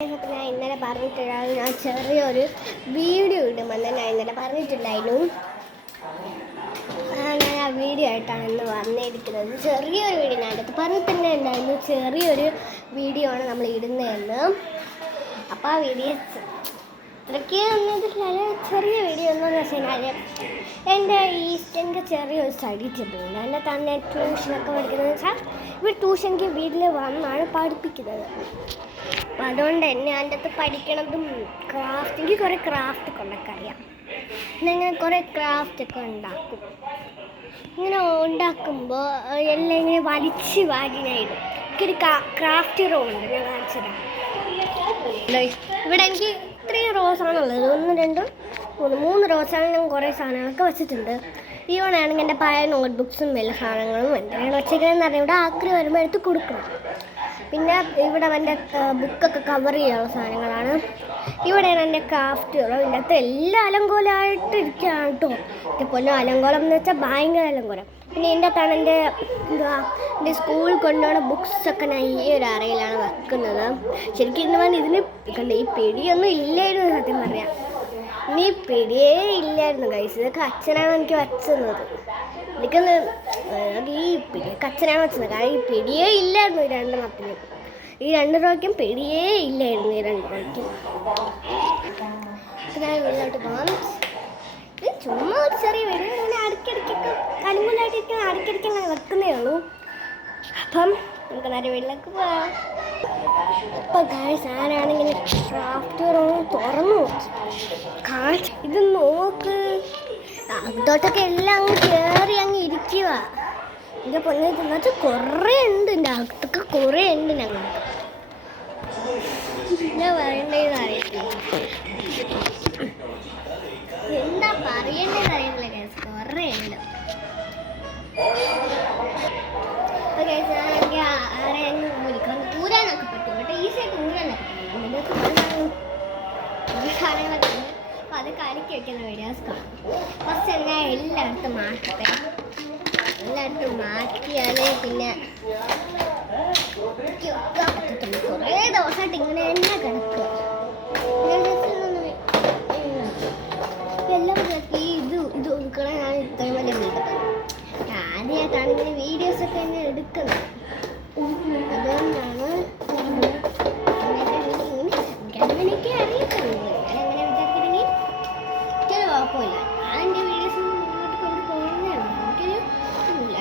ഞാൻ ഇന്നലെ പറഞ്ഞിട്ടുണ്ടായിരുന്നു ഞാൻ ചെറിയൊരു വീഡിയോ ഇടുമെന്ന് ഞാൻ ഇന്നലെ പറഞ്ഞിട്ടുണ്ടായിരുന്നു. ഞാൻ ആ വീഡിയോ ആയിട്ടാണ് ഇന്ന് വന്നിരിക്കുന്നത്. ചെറിയൊരു വീഡിയോ ഞാൻ അടുത്ത് പറഞ്ഞിട്ടുതന്നെ ഉണ്ടായിരുന്നു, ചെറിയൊരു വീഡിയോ ആണ് നമ്മൾ ഇടുന്നതെന്ന്. അപ്പോൾ ആ വീഡിയോ ഇത്രയ്ക്ക് ഒന്നതില്ല, ചെറിയ വീഡിയോ എന്ന് വെച്ച് കഴിഞ്ഞാൽ എൻ്റെ ചെറിയൊരു സ്റ്റഡി ടേബിളുണ്ട്. എൻ്റെ തന്നെ ട്യൂഷനൊക്കെ പഠിക്കുന്നത് വെച്ചാൽ ഇവിടെ ട്യൂഷനിക്ക് വീട്ടിൽ വന്നാണ് പഠിപ്പിക്കുന്നത്. അപ്പം അതുകൊണ്ട് തന്നെ അതിൻ്റെ അകത്ത് പഠിക്കണതും എനിക്ക് കുറേ ക്രാഫ്റ്റൊക്കെ ഉണ്ടാക്കാൻ അറിയാം. പിന്നെ ഇങ്ങനെ കുറേ ക്രാഫ്റ്റൊക്കെ ഉണ്ടാക്കും. ഇങ്ങനെ ഉണ്ടാക്കുമ്പോൾ എല്ലാം ഇങ്ങനെ വലിച്ച് വാരിനായിടും. എനിക്കൊരു ക്രാഫ്റ്റ് റോളുണ്ട്, ഞാൻ കാണിച്ചതാണ്. ഇവിടെ എനിക്ക് ഇത്രയും റോസാണുള്ളത്, 1 2 3 3 റോസാണ്. ഞാൻ കുറേ സാധനങ്ങളൊക്കെ വെച്ചിട്ടുണ്ട്. ഇവണാണെങ്കിൽ എൻ്റെ പഴയ നോട്ട്ബുക്സും എല്ലാ സാധനങ്ങളും എന്തിനാണ് വെച്ചേക്കണെന്ന് അറിയാം. ഇവിടെ ആക്രി വരുമ്പോൾ എടുത്ത് കൊടുക്കണം. പിന്നെ ഇവിടെ എൻ്റെ ബുക്കൊക്കെ കവർ ചെയ്യാനുള്ള സാധനങ്ങളാണ്. ഇവിടെയാണ് എൻ്റെ ക്രാഫ്റ്റുകൾ. ഇതിൻ്റെ അകത്ത് എല്ലാം അലങ്കോലമായിട്ട് ഇരിക്കുകയാണ് കേട്ടോ. ഇതുപോലെ അലങ്കോലം എന്ന് വെച്ചാൽ ഭയങ്കര അലങ്കോലം. പിന്നെ ഇതിൻ്റെ അകത്താണ് എൻ്റെ സ്കൂളിൽ കൊണ്ടുപോകുന്ന ബുക്സൊക്കെ ഞാൻ ഈ ഒരു അറയിലാണ് വെക്കുന്നത്. ശരിക്കും ഇന്ന് വന്ന് ഇതിന് കണ്ട ഈ പിടിയൊന്നും ഇല്ലായിരുന്നു, സത്യം പറയാം. ഇനി പിടിയേ ഇല്ലായിരുന്നു ഗൈസ്. ഇതൊക്കെ അച്ഛനാണ് എനിക്ക് വെച്ചത്. എനിക്കൊന്ന് ഈ പിടിയൊക്കെ അച്ഛനാണ് വെച്ചത്. കാരണം ഈ പിടിയേ ഇല്ലായിരുന്നു ഈ 2 എണ്ണത്തിനും. ഈ 2 രൂപയ്ക്കും പിടിയേ ഇല്ലായിരുന്നു ഈ 2 രൂപയ്ക്കും. ഞാൻ വീട്ടിലോട്ട് പോകാം. ഇത് ചുമ്മാ ഒരു ചെറിയ വീഡിയോ, ഇങ്ങനെ അടുക്കിടയ്ക്കൊക്കെ അനുകൂലമായിട്ടിരിക്കുന്ന അടുക്കിടയ്ക്ക് അങ്ങനെ വെക്കുന്നേ ഉള്ളൂ. അപ്പം നമുക്ക് നേരെ വീട്ടിലേക്ക് പോകാം. ഇപ്പം ഞാനാണെങ്കിൽ ക്രാഫ്റ്റ് തുറന്നു കാണിച്ചു. ഇത് നോക്ക്, അകത്തോട്ടൊക്കെ എല്ലാം അങ്ങ് കയറി അങ്ങ് ഇരിക്കുക. എൻ്റെ പൊന്നെ തിന്നിട്ട് കുറേ ഉണ്ട്, എൻ്റെ അകത്തൊക്കെ കുറേ ഉണ്ട്. ഞങ്ങൾക്ക് എന്താ പറയണ്ടതെന്ന് അറിയത്തില്ല, എന്താ പറയണ്ടതെന്ന് അറിയത്തില്ല കേസ്. കുറേ ഉണ്ട്. എനിക്ക് ആരെയും വിളിക്കണം, ഊരാനൊക്കെ പറ്റും കേട്ടോ. ഈസിയായിട്ട് ഊരാനൊക്കെ പറ്റും. സാധനങ്ങളൊക്കെ ഉണ്ട്. അപ്പം അത് കലക്കി വയ്ക്കുന്ന വീഡിയോസ് കാണും. ഫസ്റ്റ് ഞാൻ എല്ലായിടത്തും മാറ്റട്ടെ. എല്ലായിടത്തും മാറ്റിയാൽ പിന്നെ വെക്കാൻ പറ്റത്തുള്ളൂ. കുറേ ദിവസമായിട്ട് ഇങ്ങനെ തന്നെ കിടക്കുക. എല്ലാം ഇത് ഒതുക്കണം. ഞാൻ ഇത്രയും വലിയ വീടൊക്കെ ആദ്യമായിട്ടാണ് ഇങ്ങനെ വീഡിയോസൊക്കെ തന്നെ എടുക്കുന്നത്. അതുകൊണ്ടാണ് എനിക്ക് അറിയത്തുള്ളൂ. ഞാനങ്ങനെ വിചാരിച്ചിട്ടുണ്ടെങ്കിൽ എനിക്കൊരു കുഴപ്പമില്ല. ഞാൻ എൻ്റെ വീഡിയോസ് മുന്നോട്ട് കൊണ്ടുപോകുന്നേ ഉള്ളൂ. എനിക്കൊരു ഇല്ല.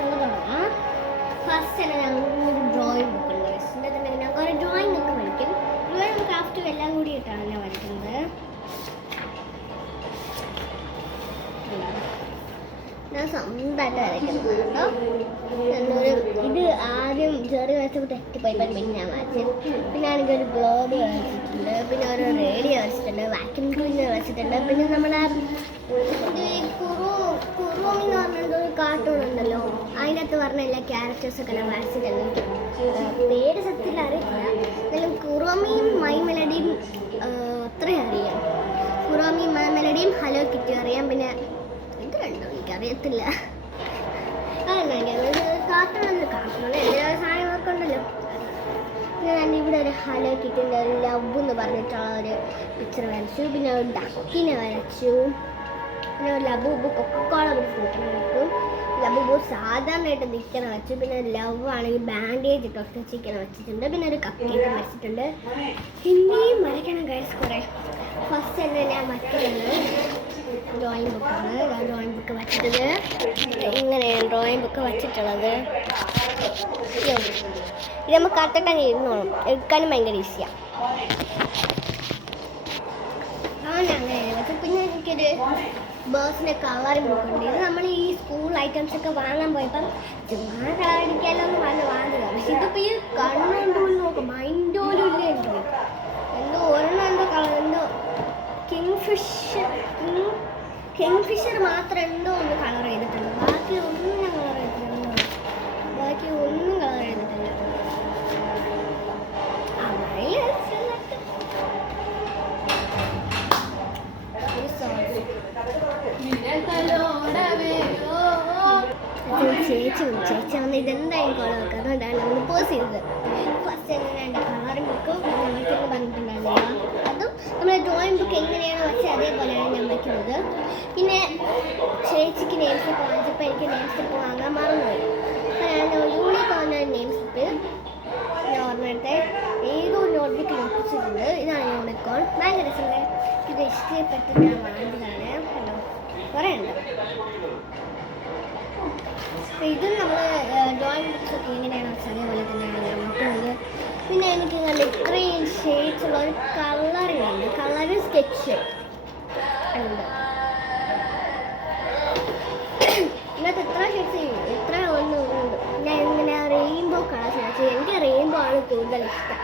നമുക്ക് തുടങ്ങാം. ഫസ്റ്റ് തന്നെ ഞങ്ങൾക്കൊരു ഡ്രോയിങ് ബുക്ക് ഉണ്ട്. ഇതിൻ്റെ തന്നെ ഞാൻ കുറേ ഡ്രോയിങ് ഒക്കെ വരയ്ക്കും. ഡ്രോയിങ് ക്രാഫ്റ്റും എല്ലാം കൂടിയിട്ടാണ് ഞാൻ വരയ്ക്കുന്നത്. ഞാൻ സ്വന്തമായിട്ട് വരയ്ക്കുന്നത് കേട്ടോ. ഇത് ആദ്യം ചെറിയ വരച്ചപ്പോൾ തെറ്റിപ്പോയി, പിന്നെ ഞാൻ വരച്ചു. പിന്നെ ആണെങ്കിൽ ഒരു ഗ്ലോബ് വരച്ചിട്ടുണ്ട്. പിന്നെ ഒരു റേഡിയോ വരച്ചിട്ടുണ്ട്, വാക്യൂം ക്ലീനർ വരച്ചിട്ടുണ്ട്. പിന്നെ നമ്മളെ കുറുമി എന്ന് പറഞ്ഞൊരു കാർട്ടൂൺ ഉണ്ടല്ലോ, അതിൻ്റെ അകത്ത് പറഞ്ഞ എല്ലാ ക്യാരക്ടേഴ്സൊക്കെ ഞാൻ വരച്ചിട്ടുണ്ട്. എനിക്ക് പേര് സത്യത്തിൽ അറിയില്ല, എന്നാലും കുറുമിയും മൈ മെലഡിയും അത്രയും അറിയാം. കുറുമിയും മൈ മെലഡിയും ഹലോ കിറ്റി അറിയാം. പിന്നെ ഇത് രണ്ടോ എനിക്കറിയത്തില്ല. കാർട്ടൂണൊന്നും കാർട്ടൂൺ എല്ലാ സാധനങ്ങളൊക്കെ ഉണ്ടല്ലോ. ഞാൻ ഇവിടെ ഒരു ഹലോ കിറ്റിൻ്റെ ഒരു ലവ് എന്ന് പറഞ്ഞിട്ടുള്ള ഒരു പിക്ചർ വരച്ചു. പിന്നെ ഒരു ഡക്കിനെ വരച്ചു. പിന്നെ ഒരു ലബൂബു കൊക്കക്കോള ഒരു ഫ്രൂട്ടിനെ വരച്ചു. ലബൂബു സാധാരണയായിട്ട് നിൽക്കണ വെച്ചു. പിന്നെ ലവ് ആണെങ്കിൽ ബാൻഡേജ് ഇട്ട് ഒട്ടിച്ചിരിക്കണ വെച്ചിട്ടുണ്ട്. പിന്നെ ഒരു കപ്പ് കേക്ക് വരച്ചിട്ടുണ്ട്. ഇനിയും വരയ്ക്കണം ഗൈസ് കുറേ. ഫസ്റ്റ് തന്നെ ഞാൻ വരയ്ക്കുന്നത് ഡ്രോയിങ് ബുക്കാണ്. ഡ്രോയിങ് ബുക്ക് വച്ചിട്ടത് ഇങ്ങനെയാണ് ഡ്രോയിങ് ബുക്ക് വച്ചിട്ടുള്ളത്. ഇത് നമുക്ക് കറക്റ്റായിട്ട് അങ്ങ് ഇരുന്നോളും, എടുക്കാനും ഭയങ്കര ഈസിയാണ്. അങ്ങനെ വെച്ചാൽ പിന്നെ എനിക്കൊരു ബേഴ്സിൻ്റെ കളറിങ് ബുക്കുണ്ട്. ഇത് നമ്മൾ ഈ സ്കൂൾ ഐറ്റംസൊക്കെ വാങ്ങാൻ പോയപ്പം ചുമ്മാ കളറടിക്കാമല്ലോ എന്ന് പറഞ്ഞ് വാങ്ങുക. പക്ഷെ ഇതിപ്പോൾ ഈ കണ്ണുകൊണ്ട് പോലും നോക്കും, മൈൻഡ് പോലും ഇല്ല. എനിക്ക് എന്തോ ഒരെണ്ണം എന്തോ കളർ എന്തോ കിങ്ഫിഷർ മാത്രം എന്തോ ഒന്ന് കളർ ചെയ്തിട്ടുണ്ട്. ബാക്കി ഒന്നും ഞാൻ കളർ ചെയ്തിട്ടില്ല. ബാക്കി ഒന്നും കളർ ചെയ്തിട്ടില്ല. ചേച്ചി വന്ന് ഇതെന്തായാലും കളർ വെക്കുക. അതുകൊണ്ടാണ് നമ്മൾ പോസ് ചെയ്തത്. ഫസ്റ്റ് എങ്ങനെ എൻ്റെ കളർ നമുക്ക് എങ്ങനെയാണ് വെച്ചാൽ അതേപോലെയാണ് ഞാൻ വയ്ക്കുന്നത്. പിന്നെ ചേച്ചിക്ക് നെയിം സ്ലിപ്പ് വാങ്ങിച്ചപ്പോൾ എനിക്ക് നെയിം സ്ലിപ്പ് വാങ്ങാൻ മറന്നുപോയി. അപ്പോൾ ഞാൻ യൂണിക്കോണിൻ്റെ നെയിം സ്ലിപ്പ് ഞാൻ ഓർമ്മത്തെ ഏതോ നോട്ട്ബുക്കിൽ ഒപ്പിച്ചിട്ടുണ്ട്. ഇതാണ് യൂണിക്കോൺ. ഭയങ്കര രസമുണ്ട്. ഇത് ഇഷ്ടപ്പെട്ട് ഞാൻ വാങ്ങിയതാണ്. കുറേ ഉണ്ട്. അപ്പോൾ ഇതും നമ്മൾ ഡ്രോയിങ് ബുക്സ് ഒക്കെ എങ്ങനെയാണ് വെച്ചാൽ അതേപോലെ തന്നെയാണ് ഞാൻ നോക്കുന്നത്. പിന്നെ എനിക്ക് നല്ല ഇത്രയും ഷെയ്ഡ്സ് ഉള്ള ഒരു കളറിങ് ഉണ്ട്. കളറ് സ്കെച്ച് ഉണ്ട്. ഇതിനകത്ത് എത്ര ഷെയ്ഡ്സ് എത്ര ഒന്നും ഉണ്ട്. ഞാൻ ഇങ്ങനെ റെയിൻബോ കളേഴ്സ് വെച്ച് എനിക്ക് റെയിൻബോ ആണ് കൂടുതൽ ഇഷ്ടം.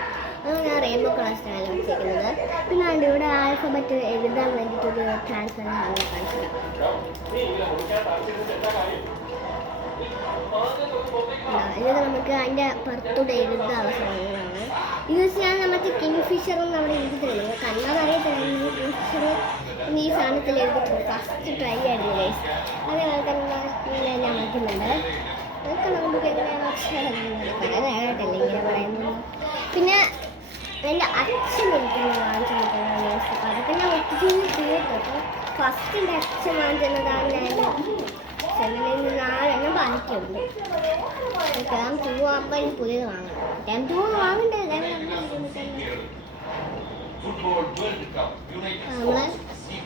അതുകൊണ്ട് ഞാൻ റെയിൻബോ കളേഴ്സിനാണ് വെച്ചിരിക്കുന്നത്. പിന്നെ അതിൻ്റെ ഇവിടെ ആൽഫബറ്റ് എഴുതാൻ വേണ്ടിയിട്ടൊരു ട്രാൻസ്പെറൻറ്റ് ഹാളിൽ കാണിച്ചിട്ടുണ്ട്. ഇത് നമുക്ക് അതിൻ്റെ പുറത്തൂടെ എഴുതാനുള്ള സാധനങ്ങളാണ്. ഇത് വെച്ചാൽ നമുക്ക് കിങ് ഫിഷർ എന്ന് അവിടെ എഴുതിയിട്ടുണ്ട്. കണ്ടാൽ അറിയത്തില്ല കിങ് ഫിഷർ ഈ സാധനത്തിൽ എഴുതിയിട്ടുണ്ട്. ഫസ്റ്റ് ട്രൈ ആയിരുന്നു ഗൈസ്. അതേപോലെ തന്നെ ഇങ്ങനെ ഞാൻ വയ്ക്കുന്നുണ്ട്. അതൊക്കെ നമുക്ക് എങ്ങനെയാണെന്ന് വെച്ചാൽ പറയാനായിട്ടില്ല ഇങ്ങനെ പറയുന്നത്. പിന്നെ എൻ്റെ അച്ഛൻ എനിക്ക് വാങ്ങിച്ചു കൊടുക്കുന്ന അതൊക്കെ ഞാൻ ഒത്തിരി തീർത്തിട്ട് ഫസ്റ്റ് എൻ്റെ അച്ഛൻ വാങ്ങിച്ചതാണ്. ഞാൻ 4 ബാക്കിയുണ്ട്. ടേം 2 ആകുമ്പോൾ എനിക്ക് പുതിയത് വാങ്ങണം. ടേം 2 വാങ്ങണ്ടേ?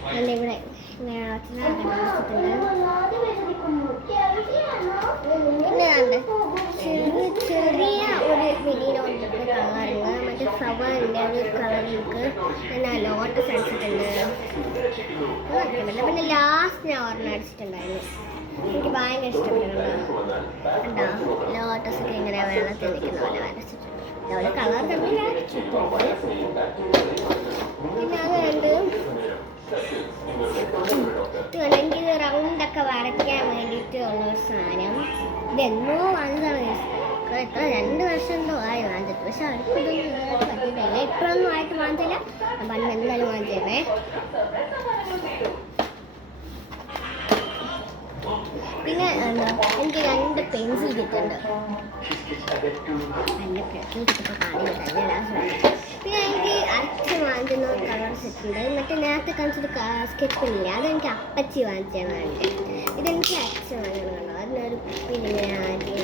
നമ്മൾ ഇവിടെ ചെറിയ ഒരു മിനി നോട്ട്ബുക്ക് കളറുണ്ട്. മറ്റേ ഫ്ലവറിൻ്റെ ഒരു കളറിലേക്ക് പിന്നെ ലോട്ടസ് അടിച്ചിട്ടുണ്ട്. പിന്നെ ലാസ്റ്റ് ഞാൻ ഓർമ്മ അടിച്ചിട്ടുണ്ടായിരുന്നു. എനിക്ക് ഭയങ്കര ഇഷ്ടപ്പെട്ടിട്ടുണ്ട്. എന്താ ലോട്ടസ് ഒക്കെ ഇങ്ങനെ വെള്ളത്തിൽ നിൽക്കുന്ന പോലെ വരച്ചിട്ടുണ്ട്. അതുപോലെ കളർ തമ്മിൽ അടിച്ചിട്ടുണ്ട്. പിന്നെ അത് കണ്ട് എനിക്ക് റൗണ്ടൊക്കെ വരയ്ക്കാൻ വേണ്ടിയിട്ട് ഉള്ളൊരു സാധനം. ഇതെന്നോ വാങ്ങിയതാണ്. എത്ര 2 വർഷം എന്തോ ആയി വാങ്ങിച്ചിട്ട്. പക്ഷെ അവർക്കിതൊന്നും പറ്റിയിട്ടില്ല. ഇപ്പോഴൊന്നും ആയിട്ട് വാങ്ങിച്ചില്ല. പണ്ട് എന്തായാലും വാങ്ങിച്ചേ. പിന്നെ എന്താ എനിക്ക് 2 പെൻസിൽ കിട്ടുന്നുണ്ട്. പിന്നെ എനിക്ക് അച്ഛൻ വാങ്ങിക്കുന്ന കളർ സെറ്റുണ്ട്. മറ്റേ നേരത്തെ കാണിച്ചൊരു സ്കെച്ചില്ല, അതെനിക്ക് അപ്പച്ചി വാങ്ങിച്ചതാണ്. ഇതെനിക്ക് അച്ഛൻ വാങ്ങിക്കണം. അതിനൊരു കുപ്പിയിലിങ്ങനെ ആക്കി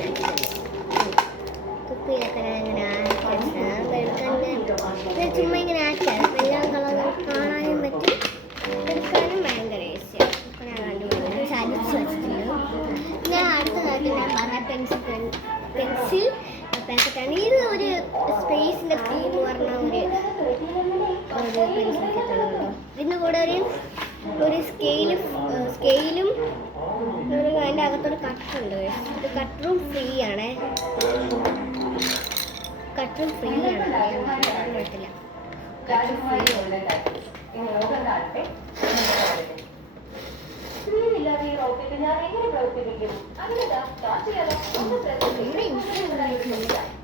കുപ്പിയിലൊക്കെ ഇങ്ങനെ ആക്കി ചുമ്മാ ഇങ്ങനെ ആക്കിയാണ്. അപ്പം എല്ലാ കളറും കാണാനും പറ്റും, എടുക്കാനും ഭയങ്കര ഈസിയാണ്. ചരിച്ച് വെച്ചിട്ടുണ്ട്. ഞാൻ അടുത്തതായിട്ട് ഞാൻ പറഞ്ഞ പെൻസിൽ പാക്കറ്റാണ്. ഇത് ഒരു സ്പേസിൻ്റെ തീം എന്ന് പറഞ്ഞ ഒരു പെൻസിൽ കിട്ടുന്നുണ്ടോ. ഇതിൻ്റെ കൂടെ ഒരു സ്കെയിലും അതിൻ്റെ അകത്തൊരു കട്ടറുണ്ട്. ഇത് കട്ടറും ഫ്രീ ആണ്. കട്ടറും ഫ്രീ ആണ്. കുഴപ്പമില്ല, കട്ടറും ഫ്രീ ആണ്.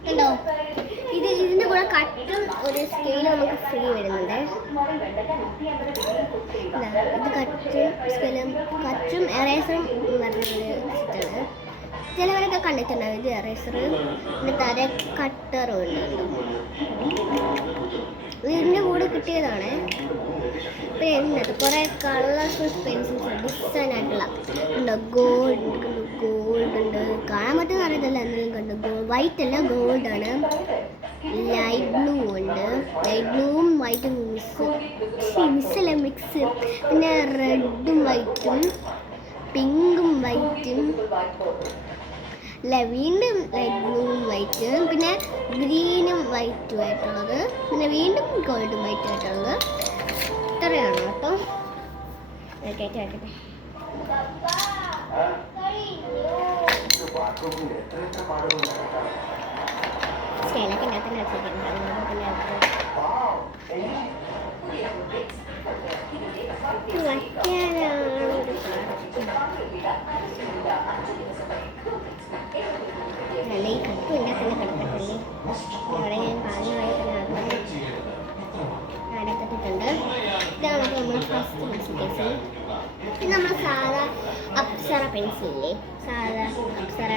കണ്ടോ, ഇതിൻ്റെ കൂടെ കട്ടും ഒരു സ്കെയിലും നമുക്ക് ഫ്രീ വരുന്നുണ്ട്. ഇത് കട്ടും എറേസറും പറഞ്ഞൊരു സെറ്റാണ്. ചിലവരൊക്കെ കണ്ടിട്ടുണ്ടാവും. ഇത് എറേസർ, പിന്നെ തര കട്ടറും ഉണ്ട്. ഇതിൻ്റെ കൂടെ കിട്ടിയതാണ്. പിന്നെ ഇതിനകത്ത് കുറേ കളർഫുൾ പെൻസിൽസ് ഡിസൈൻ ആയിട്ടുള്ള ഉണ്ടോ. ഗോൾഡ് ഉണ്ട്, കാണാൻ പറ്റുന്ന അറിയത്തില്ല. എന്തെങ്കിലും കണ്ടു. വൈറ്റ് അല്ല, ഗോൾഡാണ്. ലൈറ്റ് ബ്ലൂ ഉണ്ട്. ലൈറ്റ് ബ്ലൂവും വൈറ്റും മിക്സല്ല മിക്സ്. പിന്നെ റെഡും വൈറ്റും പിങ്കും വൈറ്റും വീണ്ടും ലൈറ്റ് ബ്ലൂവും വൈറ്റും പിന്നെ ഗ്രീനും വൈറ്റും ആയിട്ടുള്ളത്. പിന്നെ വീണ്ടും ഗോൾഡും വൈറ്റും ആയിട്ടുള്ളത്. ഇത്രയാണ് കേട്ടോ. കേട്ടെ സ്റ്റൈലൊക്കെ ഉണ്ടാക്കാൻ നല്ല ഈ കപ്പ് ഉണ്ടാക്കുന്ന കിടക്കട്ടല്ലേ. ഇവിടെ ഞാൻ കാലമായിട്ട് നടത്തിയിട്ടുണ്ട്. ഇതാണ് നമ്മൾ ഫസ്റ്റ് കേസ്. ഇത് നമ്മൾ സാധാ അപ്സര പെൻസിലില്ലേ, സാധാ അപ്സര,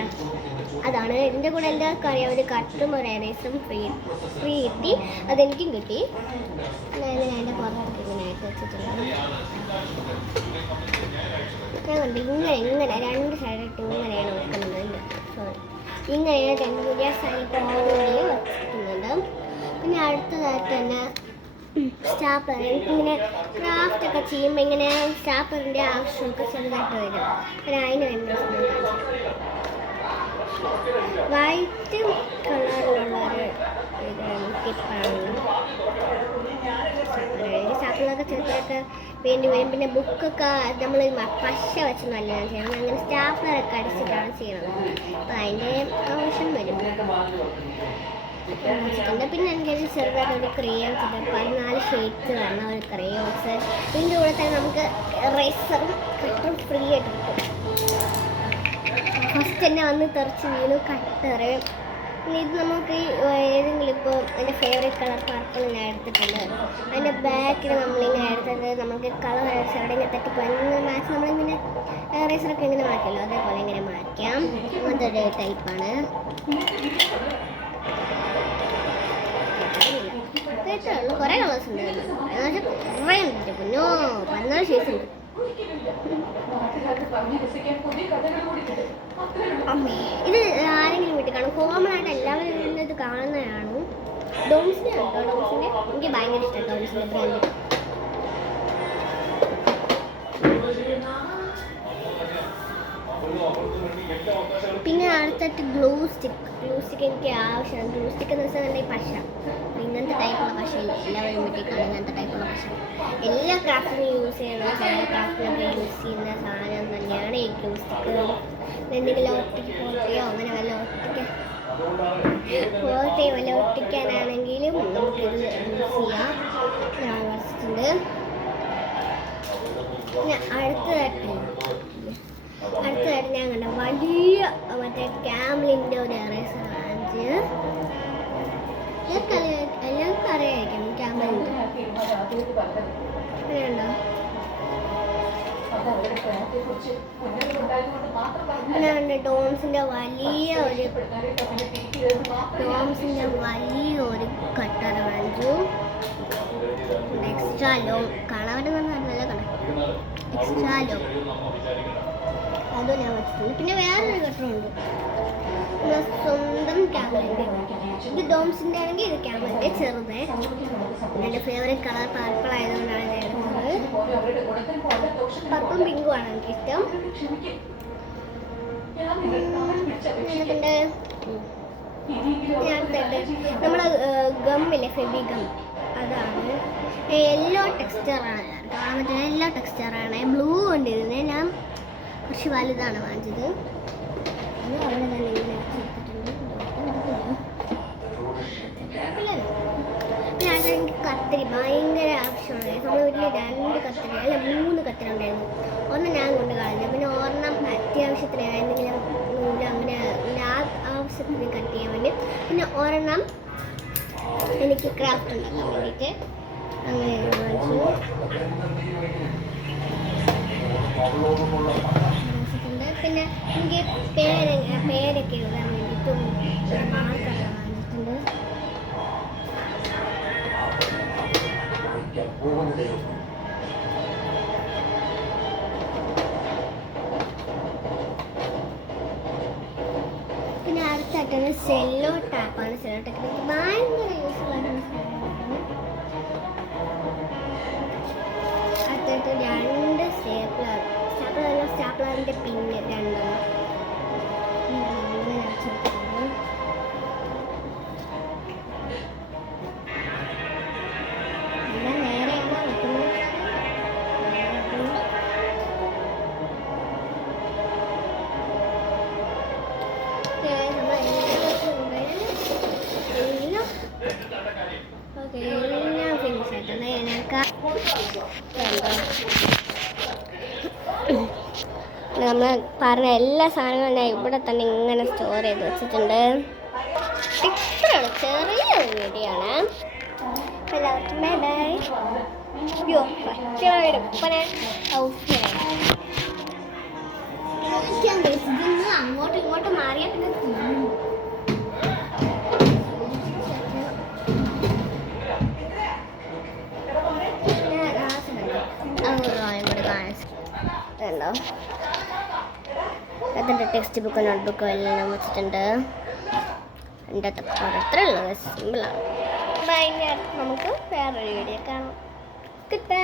അതാണ്. ഇതിൻ്റെ കൂടെ എല്ലാവർക്കും അറിയാം ഒരു കട്ടും ഒരു എറേസും ഫ്രീ കിട്ടി. അതെനിക്കും കിട്ടി. ഞാൻ അതിൻ്റെ പുറത്തൊക്കെ ഇങ്ങനെ ആയിട്ട് വെച്ചിട്ടുണ്ട്. ഞാൻ കണ്ടു ഇങ്ങനെ രണ്ട് സൈഡായിട്ട് ഇങ്ങനെയാണ് വെക്കുന്നത്. സോറി, ഇങ്ങനെയാണ് 10 വീഡിയോസ് ആയിട്ട് വെച്ചിട്ടുണ്ട്. പിന്നെ അടുത്തതായിട്ട് തന്നെ സ്റ്റാപ്ലർ. എനിക്കിങ്ങനെ ക്രാഫ്റ്റ് ഒക്കെ ചെയ്യുമ്പോൾ ഇങ്ങനെ സ്റ്റാപ്ലറിൻ്റെ ആവശ്യമൊക്കെ ചെറുതായിട്ട് വരും. പിന്നെ അതിന് വേണ്ടി വൈറ്റ് കളറിലുള്ളൊരു ടിപ്പാണ്. സ്റ്റാപ്ലറൊക്കെ ചെറുതൊക്കെ വേണ്ടി വരും. പിന്നെ ബുക്കൊക്കെ നമ്മൾ പശ വെച്ച് നല്ലതാണ് ചെയ്യണം. അങ്ങനെ സ്റ്റാപ്ലറൊക്കെ അടിച്ചിട്ടാണ് ചെയ്യണത്. അപ്പോൾ അതിൻ്റെ ആവശ്യം വരും. പിന്നെ എനിക്കൊരു ചെറുതായിട്ടൊരു ക്രയോൺസ് ഉണ്ട്. 14 ഷെയ്ഡ്സ് വരുന്ന ഒരു ക്രയോൺസ്. ഇതിൻ്റെ കൂടെ തന്നെ നമുക്ക് റേസറും കട്ടറും ഫ്രീ ആയിട്ട് കിട്ടും. ഫസ്റ്റ് തന്നെ വന്ന് തെറിച്ച് വീണു കട്ടർ. പിന്നെ ഇത് നമുക്ക് ഏതെങ്കിലും ഇപ്പോൾ എൻ്റെ ഫേവറേറ്റ് കളർ പർപ്പിൾ ഞാൻ എടുത്തിട്ടുണ്ട്. അതിൻ്റെ ബാക്കിൽ നമ്മളിങ്ങനെ എടുത്തത് നമുക്ക് കളർ അടിച്ച് അവിടെ ഇങ്ങനെ തട്ടിപ്പോൾ ഇങ്ങനെ മാച്ച് നമ്മളിങ്ങനെ റേസറൊക്കെ ഇങ്ങനെ മാറ്റിയല്ലോ, അതേപോലെ ഇങ്ങനെ മാറ്റാം. അതൊരു ടൈപ്പാണ്. കുറേ കളേഴ്സ് ഉണ്ട്. എന്നുവെച്ചാൽ കുറേ ഉണ്ട്. പിന്നോ 14 ഷെയ്ഡ്സ് ഉണ്ട്. അമ്മേ, ഇത് ആരെങ്കിലും വീട്ടിൽ കാണും. കോമൺ ആയിട്ട് എല്ലാവരും ഇത് കാണുന്നതാണ്. ഡോംസിൻ്റെ കേട്ടോ. ഡോംസിൻ്റെ എനിക്ക് ഭയങ്കര ഇഷ്ടമാണ്. ഡോംസിൻ്റെ ബ്രാൻഡ്. പിന്നെ അടുത്തായിട്ട് ഗ്ലൂ സ്റ്റിക്ക് എനിക്ക് ആവശ്യമാണ്. ഗ്ലൂ സ്റ്റിക്ക് എന്ന് വെച്ചാൽ ഈ പശ, ഇങ്ങനത്തെ ടൈപ്പുള്ള പശയില്ല, എല്ലാവരും വീട്ടിൽ കാണും ഇങ്ങനത്തെ ടൈപ്പുള്ള പശ. എല്ലാ ക്രാഫ്റ്റിനും യൂസ് ചെയ്യുന്ന, ചില ക്രാഫ്റ്റിനൊക്കെ യൂസ് ചെയ്യുന്ന സാധനം തന്നെയാണ് ഈ ഗ്ലൂ സ്റ്റിക്ക്. എന്തെങ്കിലും ഫോട്ടോയോ അങ്ങനെ വല്ല ഒട്ടിക്കാനാണെങ്കിലും നമുക്കിത് യൂസ് ചെയ്യാം. ഞാൻ വരച്ചിട്ടുണ്ട്. പിന്നെ അടുത്തതായിട്ട് ഞാൻ കണ്ട വലിയ മറ്റേ ക്യാമലിൻ്റെ ഒരു എറേസർ വാങ്ങിച്ച്. എല്ലാവർക്കും അറിയായിരിക്കും ക്യാമലിൻ്റെ. അങ്ങനെയുണ്ടോ? പിന്നെ ഡോംസിൻ്റെ വലിയൊരു കട്ടർ വാങ്ങിച്ചു. എക്സ്ട്രാ ലോങ് കാണാൻ പറ്റുന്ന നല്ല കണക്ക് എക്സ്ട്രാ ലോങ് അതും ഞാൻ വെച്ചിട്ടുണ്ട്. പിന്നെ വേറൊരു കട്ടറുണ്ട്, സ്വന്തം ക്യാമലിൻ്റെ. ഇത് ഡോംസിൻ്റെ ആണെങ്കിൽ ഇത് ക്യാമലിൻ്റെ ചെറുത്. എൻ്റെ ഫേവറേറ്റ് കളർ പർപ്പിൾ ആയതുകൊണ്ടാണ് ഞാൻ എടുക്കുന്നത്. പർപ്പിളും പിങ്കും ആണ് എനിക്കിഷ്ടം. പിന്നെ നമ്മൾ ഗമ്മില്ലേ, ഫെബി ഗം, അതാണ്. യെല്ലോ ടെക്സ്ചറാണ് കാണാൻ പറ്റുന്ന യെല്ലോ ടെക്സ്ചറാണ്. ബ്ലൂ ഉണ്ട്. ഇതിന് ഞാൻ കുറച്ച് വലുതാണ് വാങ്ങിച്ചത്. അത് അവിടെ തന്നെ ഇങ്ങനെ വെച്ചിട്ടുണ്ട്. പിന്നെ എനിക്ക് കത്തിരി ഭയങ്കര ആവശ്യമാണ്. നമ്മൾ വീട്ടിൽ 2 കത്തിരി അല്ല 3 കത്തിരി ഉണ്ടായിരുന്നു. ഒന്ന് ഞാൻ കൊണ്ട് കളഞ്ഞു. പിന്നെ ഒരെണ്ണം അത്യാവശ്യത്തിന് എന്തെങ്കിലും നൂല് അങ്ങനെ ആവശ്യത്തിന് കട്ട് ചെയ്യാൻ വേണ്ടി. പിന്നെ ഒരെണ്ണം എനിക്ക് ക്രാഫ്റ്റ് ഉണ്ടാക്കാൻ വേണ്ടിയിട്ട് അങ്ങനെ വാങ്ങിച്ചു. പിന്നെ എനിക്ക് പേരൊക്കെ എഴുതാൻ വേണ്ടിയിട്ടും മാർക്കർ വാങ്ങിച്ചിട്ടുണ്ട്. പിന്നെ അടുത്തായിട്ടാണ് സെല്ലോ ടാപ്പാണ്. സെല്ലോ ടാപ്പ് എനിക്ക് ഭയങ്കര യൂസ്ഫുൾ ആയിട്ടുള്ള സാധനമാണ്. അടുത്തായിട്ട് 2 സ്റ്റാപ്ലറിൻ്റെ പിന്നെ 2 എല്ലാം ഫിനിഷ് ആയിട്ടുണ്ട്. നമ്മൾ പറഞ്ഞ എല്ലാ സാധനങ്ങളും ഞാൻ ഇവിടെ തന്നെ ഇങ്ങനെ സ്റ്റോർ ചെയ്ത് വെച്ചിട്ടുണ്ട്. ഇത്രയാണ് ചെറിയൊരു വീഡിയോ ആണ്. എല്ലാവർക്കും ബൈ ബൈ. അയ്യോ പച്ചയുടെ ഉപ്പനെ ഔട്ട് അങ്ങോട്ടും ഇങ്ങോട്ടും മാറിയാൽ പിന്നെ തീരും. അതിൻ്റെ ടെക്സ്റ്റ് ബുക്ക് നോട്ട്ബുക്കും എല്ലാം വെച്ചിട്ടുണ്ട്. എൻ്റെ അത്രേ ഉള്ളൂ, സിമ്പിളാണ്. ബൈ, നമുക്ക് വേറൊരു വീഡിയോ കാണാം. Good bye.